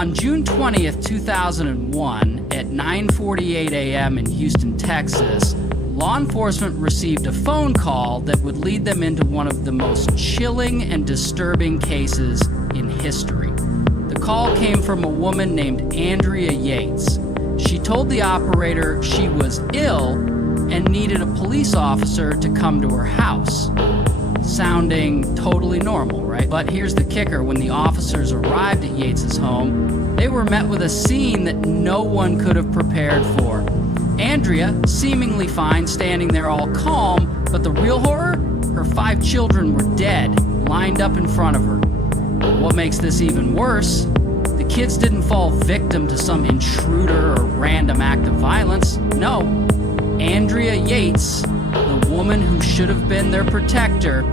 On June 20th, 2001, at 9:48 a.m. in Houston, Texas, law enforcement received a phone call that would lead them into one of the most chilling and disturbing cases in history. The call came from a woman named Andrea Yates. She told the operator she was ill and needed a police officer to come to her house. Sounding totally normal, right? But here's the kicker. When the officers arrived at Yates's home, they were met with a scene that no one could have prepared for. Andrea, seemingly fine, standing there all calm, but the real horror? Her 5 children were dead, lined up in front of her. What makes this even worse? The kids didn't fall victim to some intruder or random act of violence. No, Andrea Yates, the woman who should have been their protector,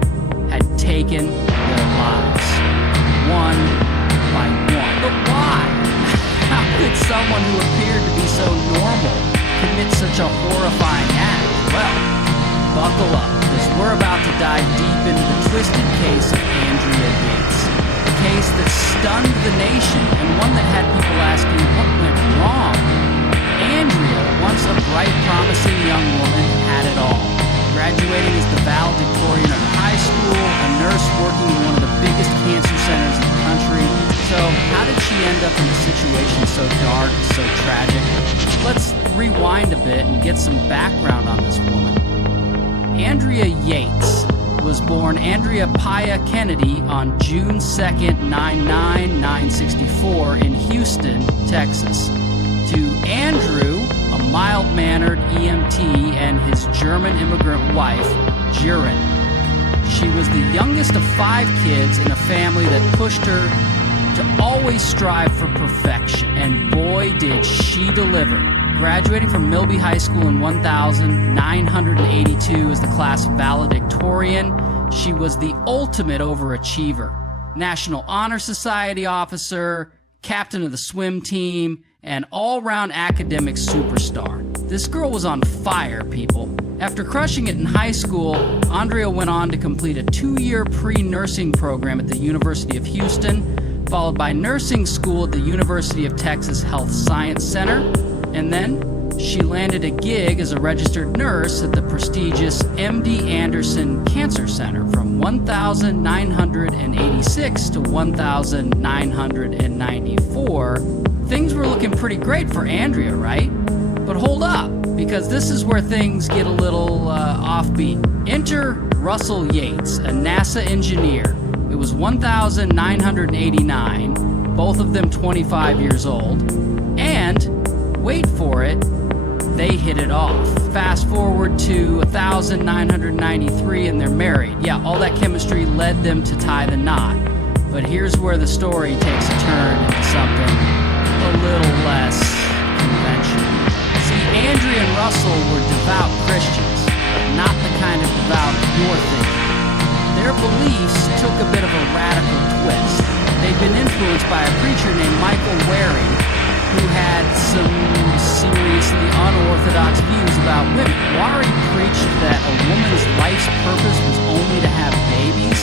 had taken their lives, one by one. But why? How could someone who appeared to be so normal commit such a horrifying act? Well, buckle up, because we're about to dive deep into the twisted case of Andrea Yates. A case that stunned the nation and one that had people asking what went wrong. Andrea, once a bright, promising young woman, had it all. Graduating as the valedictorian of high school, a nurse working in one of the biggest cancer centers in the country. So how did she end up in a situation so dark, so tragic? Let's rewind a bit and get some background on this woman. Andrea Yates was born Andrea Paya Kennedy on June 2nd, 964 in Houston, Texas. To Andrew, a mild-mannered EMT, and his German immigrant wife, Jiren. She was the youngest of 5 kids in a family that pushed her to always strive for perfection. And boy, did she deliver. Graduating from Milby High School in 1982 as the class valedictorian, she was the ultimate overachiever. National Honor Society officer, captain of the swim team, and all-round academic superstar. This girl was on fire, people. After crushing it in high school, Andrea went on to complete a 2-year pre-nursing program at the University of Houston, followed by nursing school at the University of Texas Health Science Center, and then she landed a gig as a registered nurse at the prestigious MD Anderson Cancer Center from 1986 to 1994. Things were looking pretty great for Andrea, right? But hold up, because this is where things get a little offbeat. Enter Russell Yates, a NASA engineer. It was 1989, both of them 25 years old, and, wait for it, they hit it off. Fast forward to 1993 and they're married. Yeah, all that chemistry led them to tie the knot. But here's where the story takes a turn into something a little less conventional. See, Andrea and Russell were devout Christians, but not the kind of devout you're thinking. Their beliefs took a bit of a radical twist. They'd been influenced by a preacher named Michael Wary, who had some seriously unorthodox views about women. Wary preached that a woman's life's purpose was only to have babies,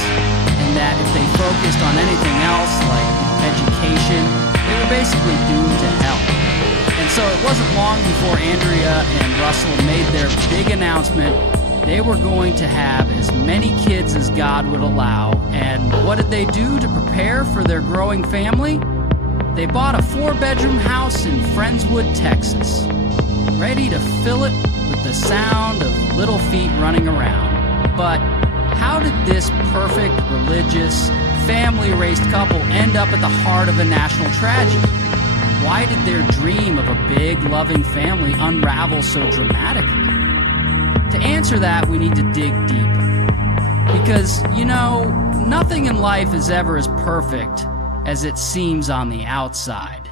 and that if they focused on anything else, like education, they were basically doomed to hell. And so it wasn't long before Andrea and Russell made their big announcement. They were going to have as many kids as God would allow. And what did they do to prepare for their growing family? They bought a 4-bedroom house in Friendswood, Texas, ready to fill it with the sound of little feet running around. But how did this perfect, religious, family-raised couple end up at the heart of a national tragedy? Why did their dream of a big, loving family unravel so dramatically? To answer that, we need to dig deeper. Because, nothing in life is ever as perfect as it seems on the outside.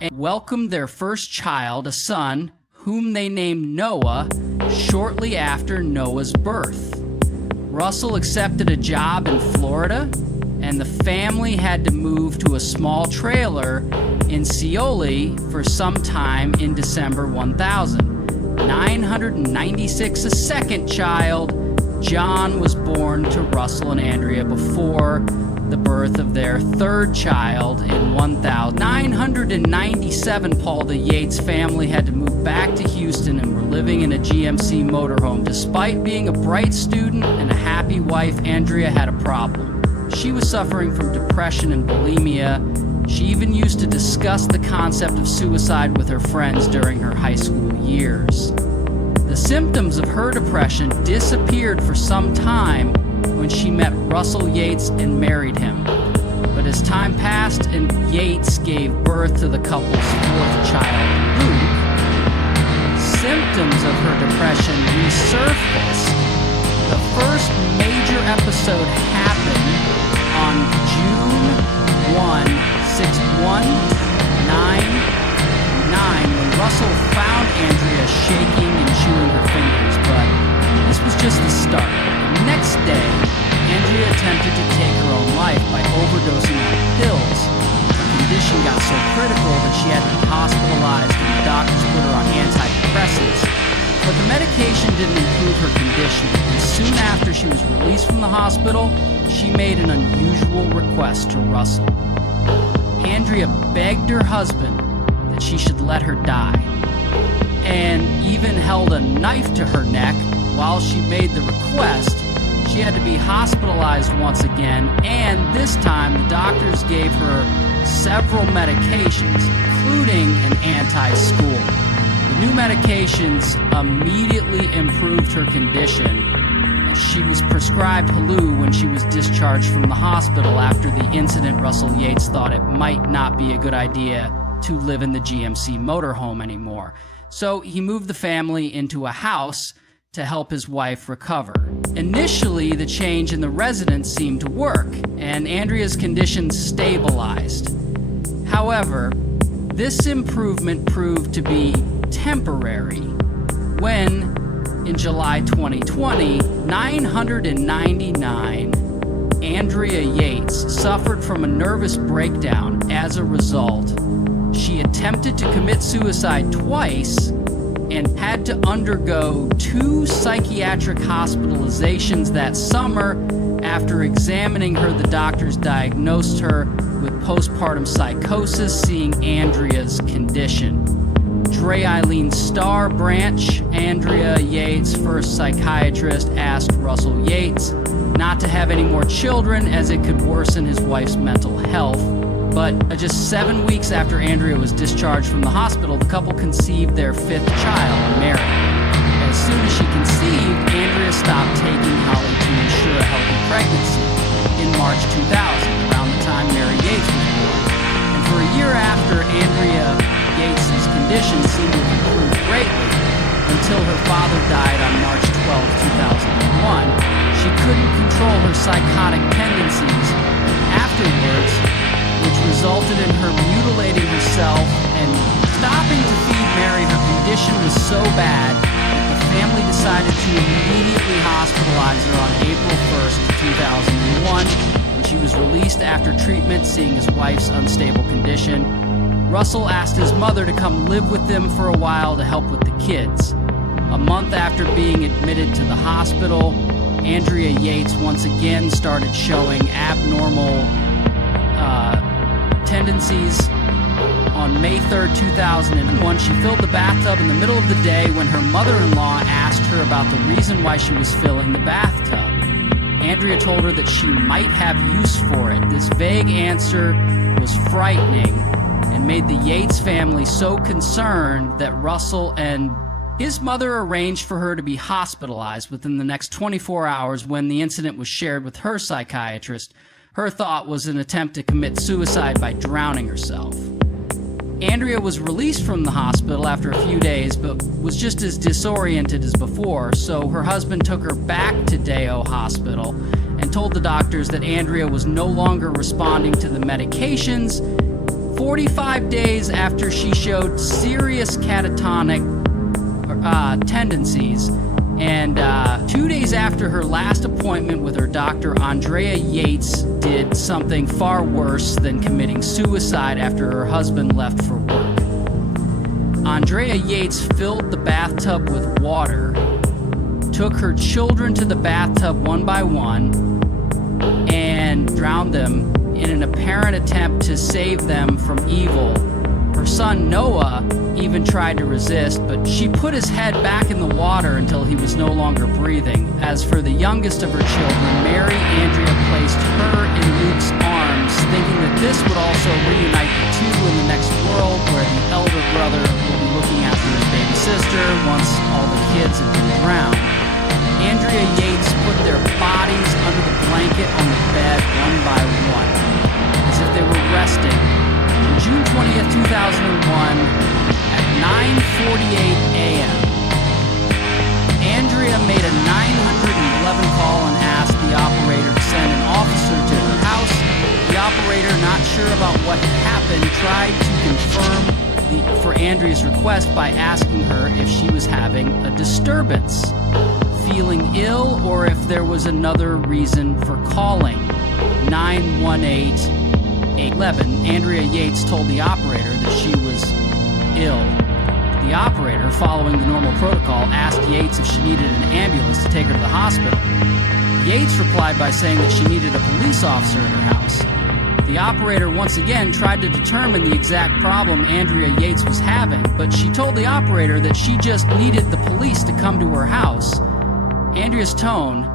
And welcomed their first child, a son, whom they named Noah, shortly after Noah's birth. Russell accepted a job in Florida, and the family had to move to a small trailer in Seoli for some time in December 1996, a second child, John, was born to Russell and Andrea before the birth of their third child in 1997. Paul, the Yates family had to move back to Houston and were living in a GMC motorhome. Despite being a bright student and a happy wife, Andrea had a problem. She was suffering from depression and bulimia. She even used to discuss the concept of suicide with her friends during her high school years. The symptoms of her depression disappeared for some time when she met Russell Yates and married him. But as time passed and Yates gave birth to the couple's fourth child, Luke, symptoms of her depression resurfaced. The first major episode happened on June 1999 when Russell found Andrea shaking and chewing her fingers, but this was just the start. The next day, Andrea attempted to take her own life by overdosing on pills. Her condition got so critical that she had to be hospitalized and the doctors put her on antidepressants. But the medication didn't improve her condition, and soon after she was released from the hospital, she made an unusual request to Russell. Andrea begged her husband that she should let her die, and even held a knife to her neck while she made the request. She had to be hospitalized once again, and this time the doctors gave her several medications, including an anti-school. The new medications immediately improved her condition. She was prescribed Hulu when she was discharged from the hospital. After the incident, Russell Yates thought it might not be a good idea to live in the GMC motorhome anymore. So he moved the family into a house to help his wife recover. Initially, the change in the residence seemed to work, and Andrea's condition stabilized. However, this improvement proved to be temporary when, in July 2020, 999, Andrea Yates suffered from a nervous breakdown. As a result, she attempted to commit suicide twice and had to undergo 2 psychiatric hospitalizations that summer. After examining her, the doctors diagnosed her with postpartum psychosis, seeing Andrea's condition. Dre Eileen Starr Branch, Andrea Yates' first psychiatrist, asked Russell Yates not to have any more children as it could worsen his wife's mental health. But just 7 weeks after Andrea was discharged from the hospital, the couple conceived their 5th child, Mary. As soon as she conceived, Andrea stopped taking Holly to ensure a healthy pregnancy. In March 2000, around the time Mary Yates was born. And for a year after, Andrea Yates' condition seemed to have improved greatly until her father died on March 12, 2001. She couldn't control her psychotic tendencies afterwards, which resulted in her mutilating herself and stopping to feed Mary. Her condition was so bad that the family decided to immediately hospitalize her on April 1st, 2001, and she was released after treatment, seeing his wife's unstable condition. Russell asked his mother to come live with them for a while to help with the kids. A month after being admitted to the hospital, Andrea Yates once again started showing abnormal tendencies. On May 3rd, 2001, she filled the bathtub in the middle of the day when her mother-in-law asked her about the reason why she was filling the bathtub. Andrea told her that she might have use for it. This vague answer was frightening and made the Yates family so concerned that Russell and his mother arranged for her to be hospitalized within the next 24 hours. When the incident was shared with her psychiatrist, her thought was an attempt to commit suicide by drowning herself. Andrea was released from the hospital after a few days, but was just as disoriented as before, so her husband took her back to Deo Hospital and told the doctors that Andrea was no longer responding to the medications. 45 days after she showed serious catatonic tendencies, and 2 days after her last appointment with her doctor, Andrea Yates did something far worse than committing suicide after her husband left for work. Andrea Yates filled the bathtub with water, took her children to the bathtub one by one, and then drowned them in an apparent attempt to save them from evil. Her son Noah even tried to resist, but she put his head back in the water until he was no longer breathing. As for the youngest of her children, Mary, Andrea placed her in Luke's arms, thinking that this would also reunite the two in the next world, where the elder brother will be looking after his baby sister once all the kids have been drowned. Andrea Yates put their bodies under the blanket on the bed one by one, as if they were resting. On June 20th, 2001, at 9:48 a.m., Andrea made a 911 call and asked the operator to send an officer to her house. The operator, not sure about what had happened, tried to confirm for Andrea's request by asking her if she was having a disturbance, feeling ill, or if there was another reason for calling. 918-11, Andrea Yates told the operator that she was ill. The operator, following the normal protocol, asked Yates if she needed an ambulance to take her to the hospital. Yates replied by saying that she needed a police officer at her house. The operator once again tried to determine the exact problem Andrea Yates was having, but she told the operator that she just needed the police to come to her house. Andrea's tone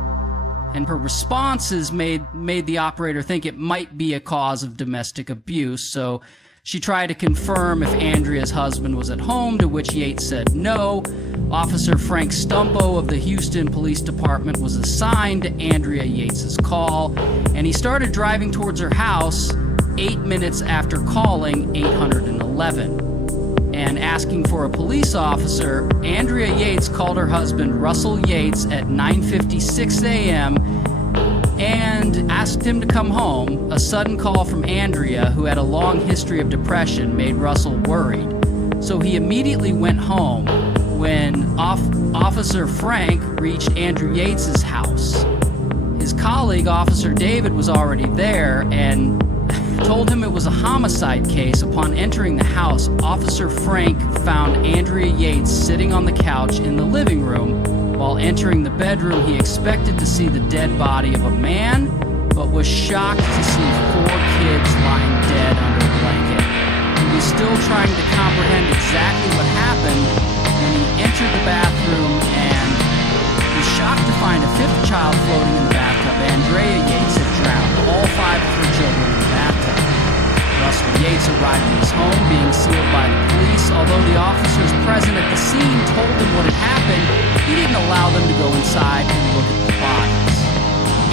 and her responses made the operator think it might be a cause of domestic abuse, so she tried to confirm if Andrea's husband was at home, to which Yates said no. Officer Frank Stumpo of the Houston Police Department was assigned to Andrea Yates' call, and he started driving towards her house 8 minutes after calling 811. And asking for a police officer, Andrea Yates called her husband Russell Yates at 9:56 a.m. and asked him to come home. A sudden call from Andrea, who had a long history of depression, made Russell worried. So he immediately went home when Officer Frank reached Andrea Yates' house. His colleague, Officer David, was already there and told him it was a homicide case. Upon entering the house, Officer Frank found Andrea Yates sitting on the couch in the living room. While entering the bedroom, he expected to see the dead body of a man, but was shocked to see 4 kids lying dead under a blanket. He was still trying to comprehend exactly what happened when he entered the bathroom and was shocked to find a 5th child floating in the bathtub. Andrea Yates had drowned all 5 of her children in the bathtub. Russell Yates arrived at his home, being sealed by the police. Although the officers present at the scene told him what had happened, he didn't allow them to go inside and look at the bodies.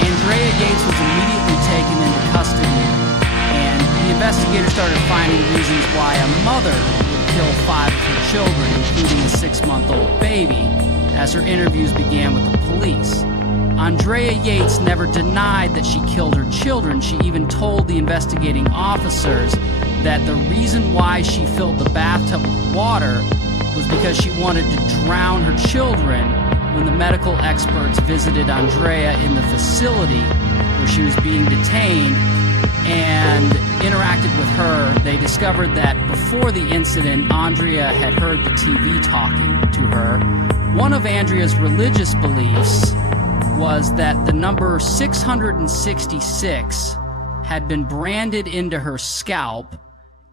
Andrea Yates was immediately taken into custody, and the investigators started finding reasons why a mother would kill 5 of her children, including a 6-month-old baby, as her interviews began with the police. Andrea Yates never denied that she killed her children. She even told the investigating officers that the reason why she filled the bathtub with water was because she wanted to drown her children. When the medical experts visited Andrea in the facility where she was being detained and interacted with her, they discovered that before the incident, Andrea had heard the TV talking to her. One of Andrea's religious beliefs was that the number 666 had been branded into her scalp,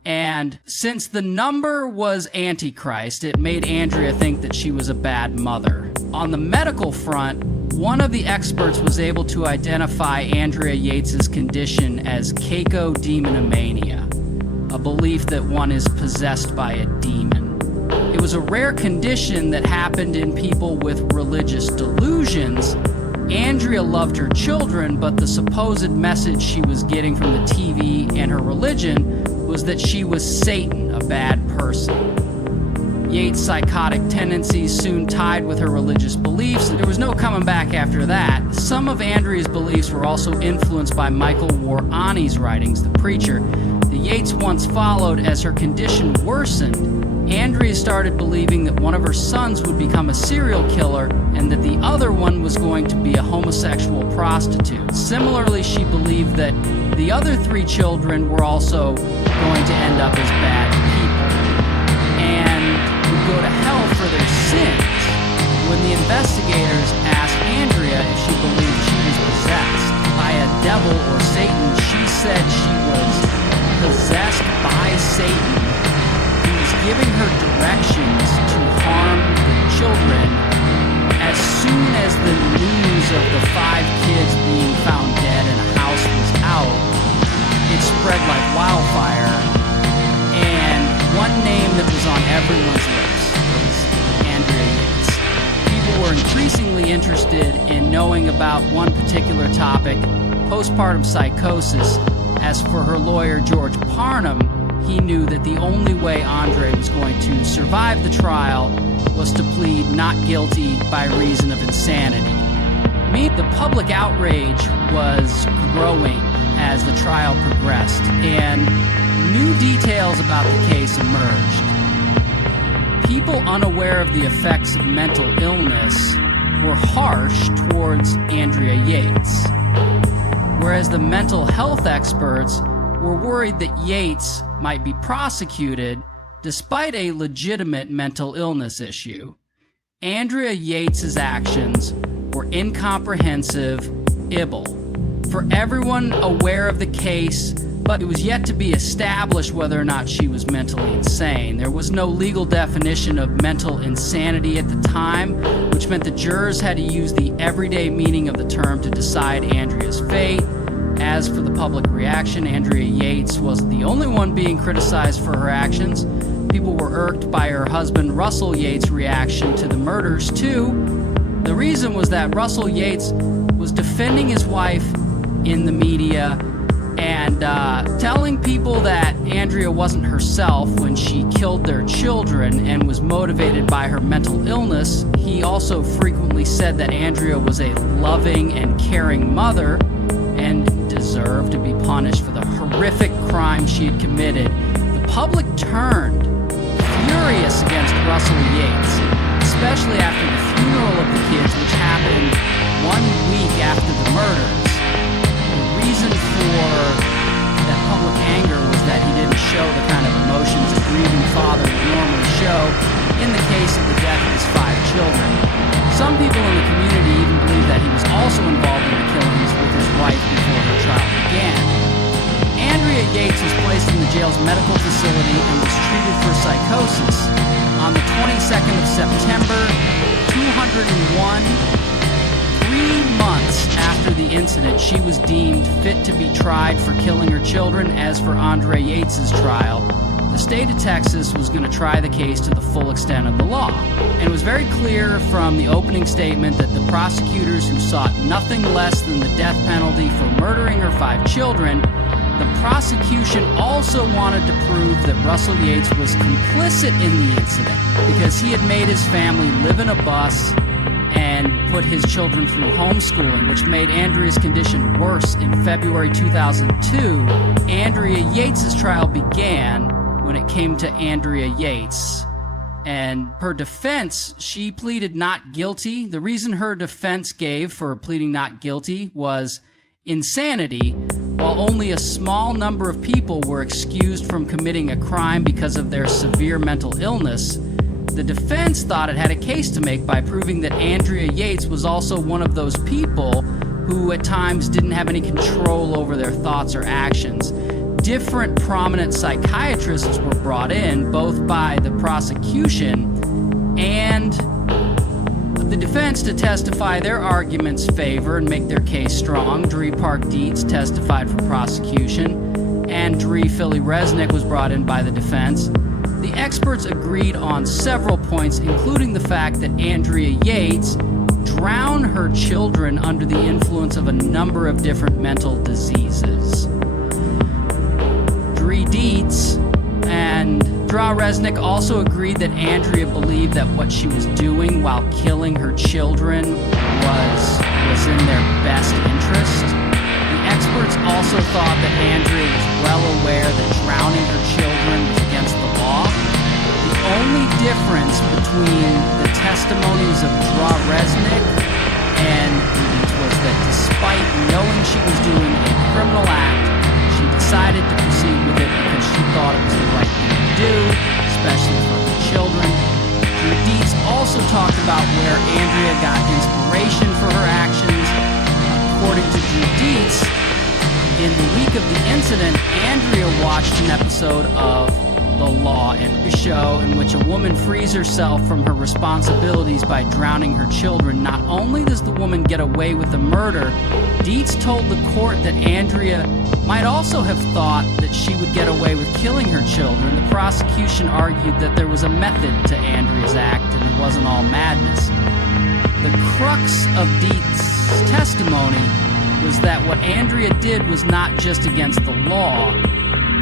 and since the number was Antichrist, it made Andrea think that she was a bad mother. On the medical front, one of the experts was able to identify Andrea Yates' condition as cacodemonomania, a belief that one is possessed by a demon. It was a rare condition that happened in people with religious delusions. Andrea loved her children, but the supposed message she was getting from the TV and her religion was that she was Satan, a bad person. Yates' psychotic tendencies soon tied with her religious beliefs, and there was no coming back after that. Some of Andrea's beliefs were also influenced by Michael Warani's writings, The Preacher. The Yates once followed as her condition worsened. Andrea started believing that one of her sons would become a serial killer and that the other one was going to be a homosexual prostitute. Similarly, she believed that the other 3 children were also going to end up as bad people and would go to hell for their sins. When the investigators asked Andrea if she believed she was possessed by a devil or Satan, giving her directions to harm the children. As soon as the news of the 5 kids being found dead in a house was out, it spread like wildfire, and one name that was on everyone's lips was Andrea Yates. People were increasingly interested in knowing about one particular topic, postpartum psychosis. As for her lawyer, George Parnham, he knew that the only way Andre was going to survive the trial was to plead not guilty by reason of insanity. The public outrage was growing as the trial progressed, and new details about the case emerged. People unaware of the effects of mental illness were harsh towards Andrea Yates, whereas the mental health experts were worried that Yates might be prosecuted despite a legitimate mental illness issue. Andrea Yates's actions were incomprehensible for everyone aware of the case, but it was yet to be established whether or not she was mentally insane. There was no legal definition of mental insanity at the time, which meant the jurors had to use the everyday meaning of the term to decide Andrea's fate. As for the public reaction, Andrea Yates wasn't the only one being criticized for her actions. People were irked by her husband Russell Yates' reaction to the murders, too. The reason was that Russell Yates was defending his wife in the media and telling people that Andrea wasn't herself when she killed their children and was motivated by her mental illness. He also frequently said that Andrea was a loving and caring mother and deserved to be punished for the horrific crime she had committed. The public turned furious against Russell Yates, especially after the funeral of the kids, which happened 1 week after the murders. The reason for that public anger was that he didn't show the kind of emotions a grieving father would normally show in the case of the death of his 5 children. Some people in the community even believe that he was also involved in the killings with his wife before her trial began. Andrea Yates was placed in the jail's medical facility and was treated for psychosis. On the 22nd of September, 201, 3 months after the incident, she was deemed fit to be tried for killing her children. As for Andrea Yates' trial, the state of Texas was going to try the case to the full extent of the law. And it was very clear from the opening statement that the prosecutors, who sought nothing less than the death penalty for murdering her 5 children, the prosecution also wanted to prove that Russell Yates was complicit in the incident because he had made his family live in a bus and put his children through homeschooling, which made Andrea's condition worse. In February 2002, Andrea Yates' trial began when it came to Andrea Yates. And her defense, she pleaded not guilty. The reason her defense gave for pleading not guilty was insanity, while only a small number of people were excused from committing a crime because of their severe mental illness. The defense thought it had a case to make by proving that Andrea Yates was also one of those people who at times didn't have any control over their thoughts or actions. Different prominent psychiatrists were brought in, both by the prosecution and the defense, to testify their arguments' favor and make their case strong. Dree Park Dietz testified for prosecution, and Dree Philly Resnick was brought in by the defense. The experts agreed on several points, including the fact that Andrea Yates drowned her children under the influence of a number of different mental diseases. Dree Dietz and Dree Resnick also agreed that Andrea believed that what she was doing while killing her children was in their best interest. The experts also thought that Andrea was well aware that drowning her children was against the law. The only difference between the testimonies of Dree Resnick and Dietz was that despite knowing she was doing a criminal act, she decided to proceed with it because she thought it was the right thing to do, especially for her children. Dree Dietz also talked about where Andrea got inspiration for her actions. According to Dree Dietz, in the week of the incident, Andrea watched an episode of the law, and a show in which a woman frees herself from her responsibilities by drowning her children. Not only does the woman get away with the murder, Yates told the court that Andrea might also have thought that she would get away with killing her children. The prosecution argued that there was a method to Andrea's act and it wasn't all madness. The crux of Yates' testimony was that what Andrea did was not just against the law,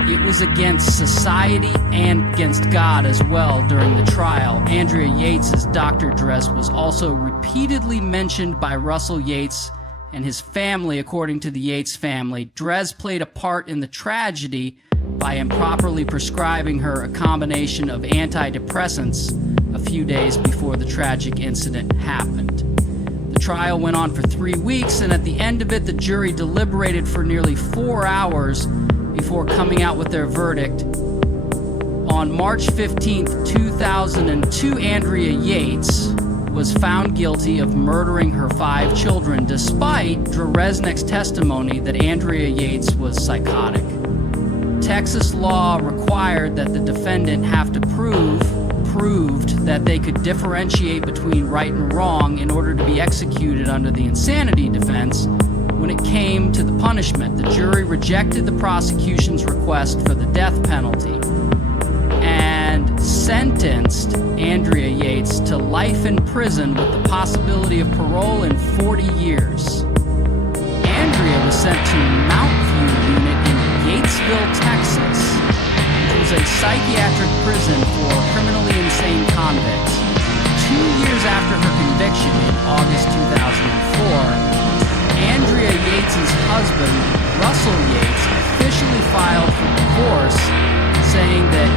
it was against society and against God as well during the trial. Andrea Yates' doctor dress was also repeatedly mentioned by Russell Yates and his family. According to the Yates family, Dres played a part in the tragedy by improperly prescribing her a combination of antidepressants a few days before the tragic incident happened. The trial went on for 3 weeks, and at the end of it, the jury deliberated for nearly 4 hours before coming out with their verdict. On March 15th, 2002, Andrea Yates was found guilty of murdering her 5 children, despite Dreznick's testimony that Andrea Yates was psychotic. Texas law required that the defendant have to proved that they could differentiate between right and wrong in order to be executed under the insanity defense. When it came to the punishment, the jury rejected the prosecution's request for the death penalty and sentenced Andrea Yates to life in prison with the possibility of parole in 40 years. Andrea was sent to Mount View Unit in Gatesville, Texas, which was a psychiatric prison for criminally insane convicts. 2 years after her conviction in August 2004, Andrea Yates' husband, Russell Yates, officially filed for divorce, saying that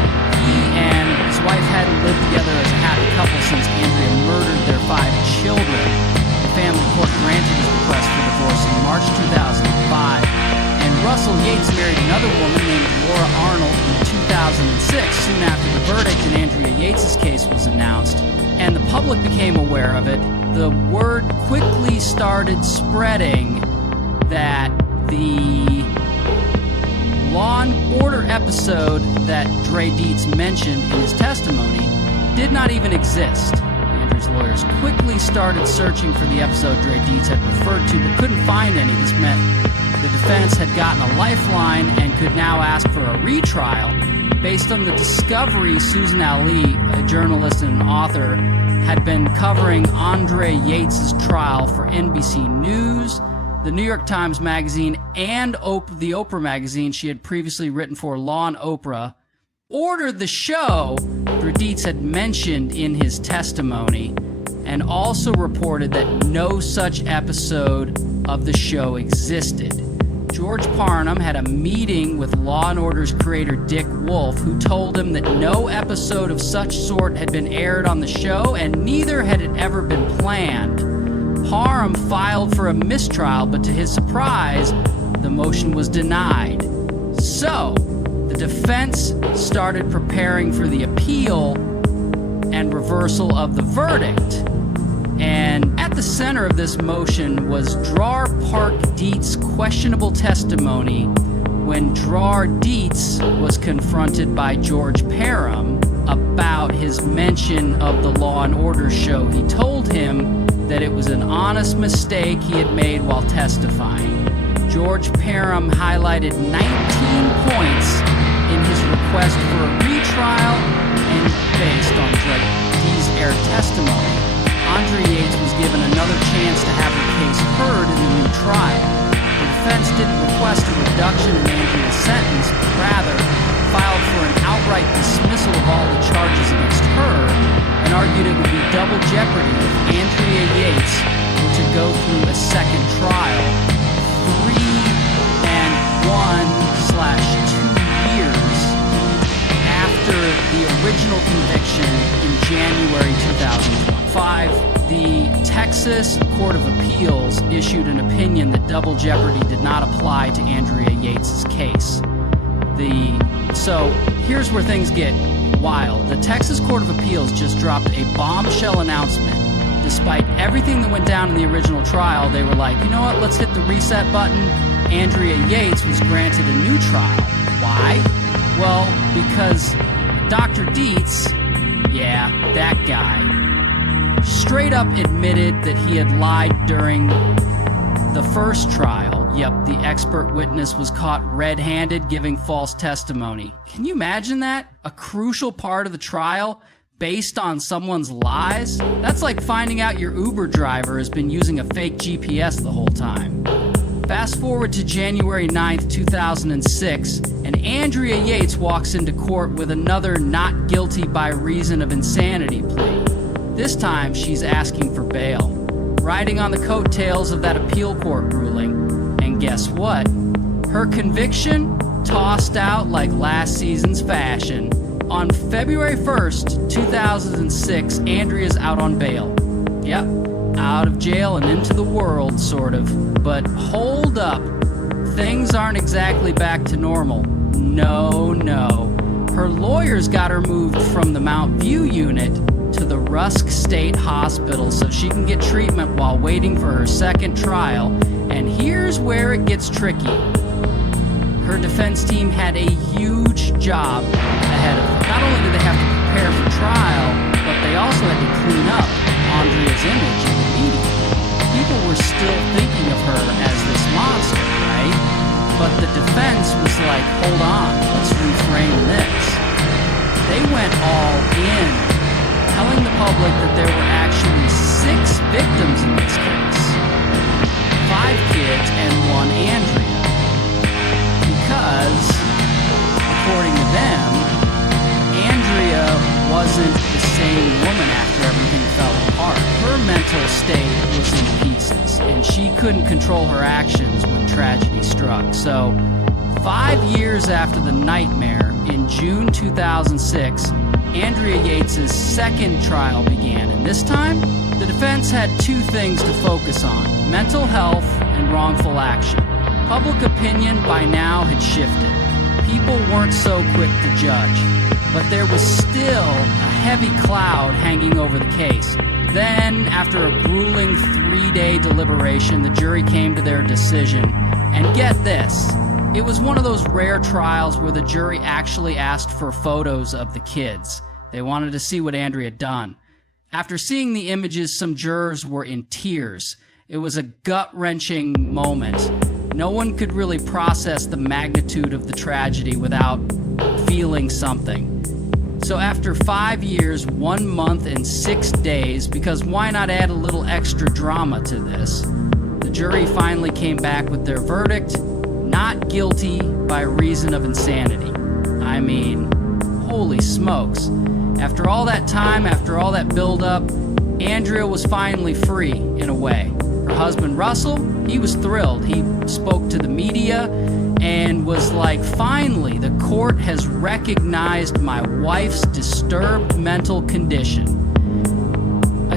he and his wife hadn't lived together as a happy couple since Andrea murdered their 5 children. The family court granted his request for divorce in March 2005, and Russell Yates married another woman named Laura Arnold in 2006, soon after the verdict in Andrea Yates' case was announced, and the public became aware of it. The word quickly started spreading that the Law and Order episode that Dre Dietz mentioned in his testimony did not even exist. Andrew's lawyers quickly started searching for the episode Dre Dietz had referred to, but couldn't find any. This meant the defense had gotten a lifeline and could now ask for a retrial. Based on the discovery, Susan Ali, a journalist and an author, had been covering Andrea Yates' trial for NBC News, the New York Times Magazine, and the Oprah Magazine. She had previously written for Law and Oprah, ordered the show Dietz had mentioned in his testimony, and also reported that no such episode of the show existed. George Parnham had a meeting with Law & Order's creator Dick Wolf, who told him that no episode of such sort had been aired on the show, and neither had it ever been planned. Parham filed for a mistrial, but to his surprise, the motion was denied. So, the defense started preparing for the appeal and reversal of the verdict. And at the center of this motion was Drar Park Dietz's questionable testimony when Drar Dietz was confronted by George Parham about his mention of the Law and Order show. He told him that it was an honest mistake he had made while testifying. George Parham highlighted 19 points in his request for a retrial, and based on Dre Dietz' aired testimony, Andrea Yates was given another chance to have her case heard in the new trial. The defense didn't request a reduction in Andrea's sentence, but rather filed for an outright dismissal of all the charges against her, and argued it would be double jeopardy if Andrea Yates were to go through a second trial 3 and 1/2 years after the original conviction in January 2005. The Texas Court of Appeals issued an opinion that double jeopardy did not apply to Andrea Yates' case. So here's where things get wild. The Texas Court of Appeals just dropped a bombshell announcement. Despite everything that went down in the original trial, they were like, you know what, let's hit the reset button. Andrea Yates was granted a new trial. Why? Well, because Dr. Dietz, yeah, that guy, straight up admitted that he had lied during the first trial. Yep, the expert witness was caught red-handed giving false testimony. Can you imagine that? A crucial part of the trial based on someone's lies? That's like finding out your Uber driver has been using a fake GPS the whole time. Fast forward to January 9th, 2006, and Andrea Yates walks into court with another not guilty by reason of insanity plea. This time, she's asking for bail, riding on the coattails of that appeal court ruling. And guess what? Her conviction tossed out like last season's fashion. On February 1st, 2006, Andrea's out on bail. Yep, out of jail and into the world, sort of. But hold up, things aren't exactly back to normal. No. Her lawyers got her moved from the Mount View unit to the Rusk State Hospital so she can get treatment while waiting for her second trial. And here's where it gets tricky. Her defense team had a huge job ahead of them. Not only did they have to prepare for trial, but they also had to clean up Andrea's image in the media. People were still thinking of her as this monster, right? But the defense was like, hold on, let's reframe this. They went all in, telling the public that there were actually 6 victims in this case. 5 kids and 1 Andrea. Because, according to them, Andrea wasn't the same woman after everything fell apart. Her mental state was in pieces, and she couldn't control her actions when tragedy struck. So, 5 years after the nightmare, in June 2006, Andrea Yates' second trial began, and this time, the defense had 2 things to focus on: mental health and wrongful action. Public opinion by now had shifted. People weren't so quick to judge, but there was still a heavy cloud hanging over the case. Then, after a grueling 3-day deliberation, the jury came to their decision. And get this, it was one of those rare trials where the jury actually asked for photos of the kids. They wanted to see what Andrea had done. After seeing the images, some jurors were in tears. It was a gut-wrenching moment. No one could really process the magnitude of the tragedy without feeling something. So after 5 years, 1 month, and 6 days, because why not add a little extra drama to this, the jury finally came back with their verdict: not guilty by reason of insanity. I mean, holy smokes. After all that time, after all that build-up, Andrea was finally free, in a way. Her husband, Russell, he was thrilled. He spoke to the media and was like, finally, the court has recognized my wife's disturbed mental condition.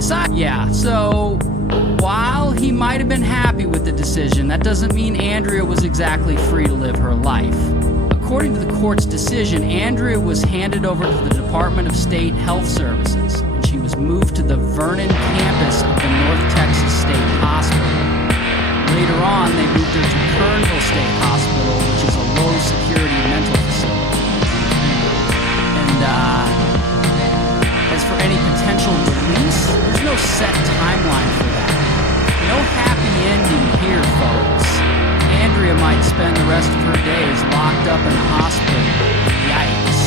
So while he might have been happy with the decision, that doesn't mean Andrea was exactly free to live her life. According to the court's decision, Andrea was handed over to the Department of State Health Services, and she was moved to the Vernon campus of the North Texas State Hospital. Later on, they moved her to Kernville State Hospital, which is a low-security mental facility. And as for any potential release, there's no set timeline for that. No happy ending here, folks. Andrea might spend the rest of her days locked up in a hospital. Yikes.